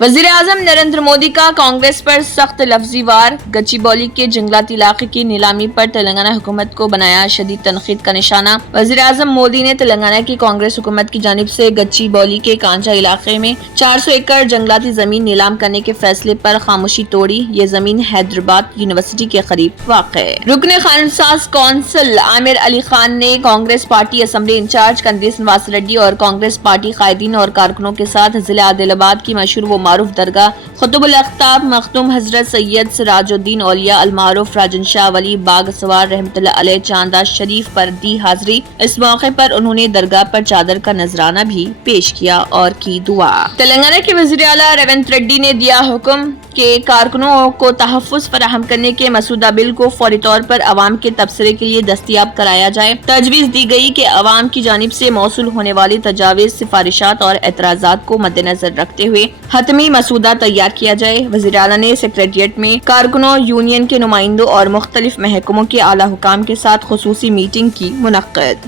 वज़ीर-ए-आज़म नरेंद्र मोदी का कांग्रेस पर सख्त लफ्जी वार। गच्चीबौली के जंगलाती इलाके की नीलामी पर तेलंगाना हुकूमत को बनाया शदीद तनकीद का निशाना। वज़ीर-ए-आज़म मोदी ने तेलंगाना की कांग्रेस हुकूमत की जानिब से गच्चीबौली के कांचा इलाके में 400 एकड़ जंगलाती जमीन नीलाम करने के फैसले पर खामोशी तोड़ी। ये जमीन हैदराबाद यूनिवर्सिटी के करीब वाक़ है। रुकने खानसाज कौंसिल आमिर अली खान ने Congress party assembly in charge कंदीस Nawaz Reddy और कांग्रेस पार्टी कायदीन और कारकुनों के साथ जिला आदिलाबाद की मशहूर मारूफ दरगाह खुतुबुल अख्ताब मखदूम हजरत सैयद सिराजुद्दीन औलिया अल मारूफ राजन शाह वली बाग सवार रहमतुल्लाह अलैह चांदा शरीफ पर दी हाजिरी। इस मौके पर उन्होंने दरगाह पर चादर का नजराना भी पेश किया और की दुआ। तेलंगाना के वज़ीर आला रेवंत रेड्डी ने दिया हुक्म के कारकुनों को तहफ़्फ़ुज़ फराहम करने के मसूदा बिल को फौरी तौर पर अवाम के तबसरे के लिए दस्तयाब कराया जाए। तजवीज़ दी गई कि अवाम की जानिब से मौसूल होने वाली तजावीज़, सिफारिशात और एतराज़ात को मद्देनजर रखते हुए हतमी मसूदा तैयार किया जाए। वज़ीर आला ने सेक्रेटेरिएट में कारकुनों, यूनियन के नुमाइंदों और मुख्तलिफ महकमों के आला हुकाम के साथ खुसूसी मीटिंग की मुनक्किद।